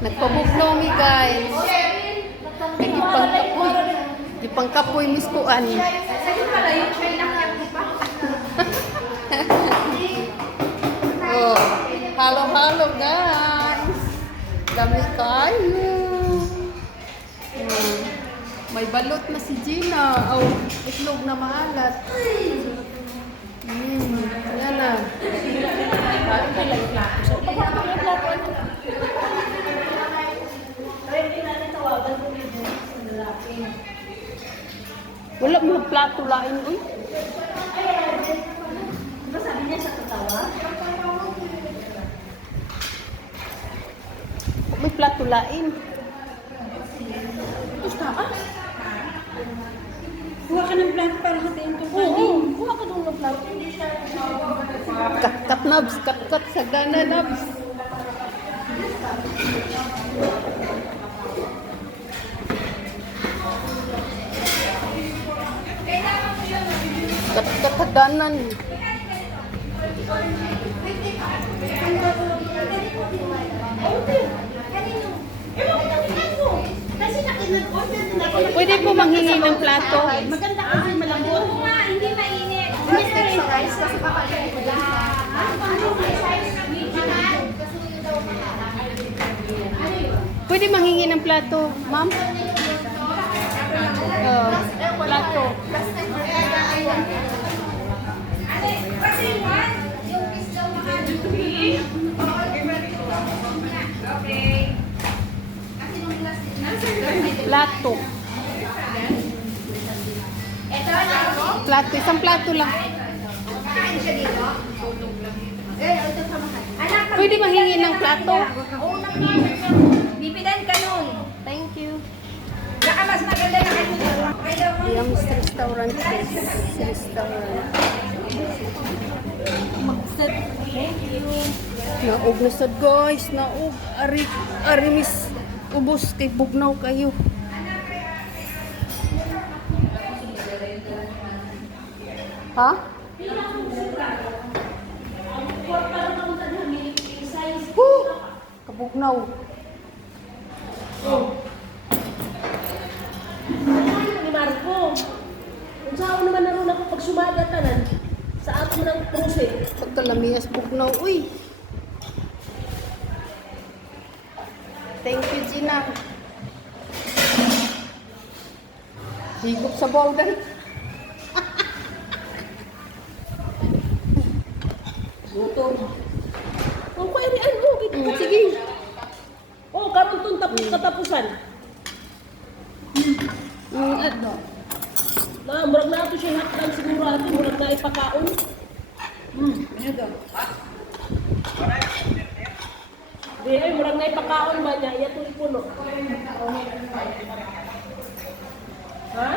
Nagpabugnaw mi guys. Nagipangkapoy. Gipangkapoy miskuan. Sige pala yung China yan, di ba? Oh, halo-halo guys. Dami kayo. May balot na si Gina. Oh, itlog na maalat. Yan na. Wala mo plato lain uy. Diba sabi niya sa tatawa? May plato lain. Tapos taas. Kuha ka ng plato para hatiin itong kanin. Oo, kuha ka doon ng plato. Kat nabs, kat sagana nabs. Kat hagdanan. Pwede po manghingi ng plato. Maganda kasi malambot. Oo nga, hindi mainit. Mr. Rice, kasi papagalit ko lang. Pwede manghingi ng plato, ma'am? Plato. Plato. Plato, isang plato lang. Pwede mahingi ng plato. Bibilan ka nun. Thank you. Baka mas maganda na kayo. Yum's Restaurant. Restaurant. Mag-set. Thank you. Naog na sad guys. Naog. Arimis. Ubos kay bugnaw kayo. Ha? Kabugnaw. Ni Marco. Kung saan naman naroon ako pag sumagatanan sa ato ng cruise. Pagkalamias bugnaw. Uy. Thank you, Gina. Higop sa bawdan. Gutom. Oh, kairian mo. Sige. Oh, karon tong tapos katapusan. Ano? Na, murag na ato siya hatang siguro ato. Murag na ipakaon. Ano daw? Di ay, murag na ipakaon ba niya? Iya ito ipuno. Ha?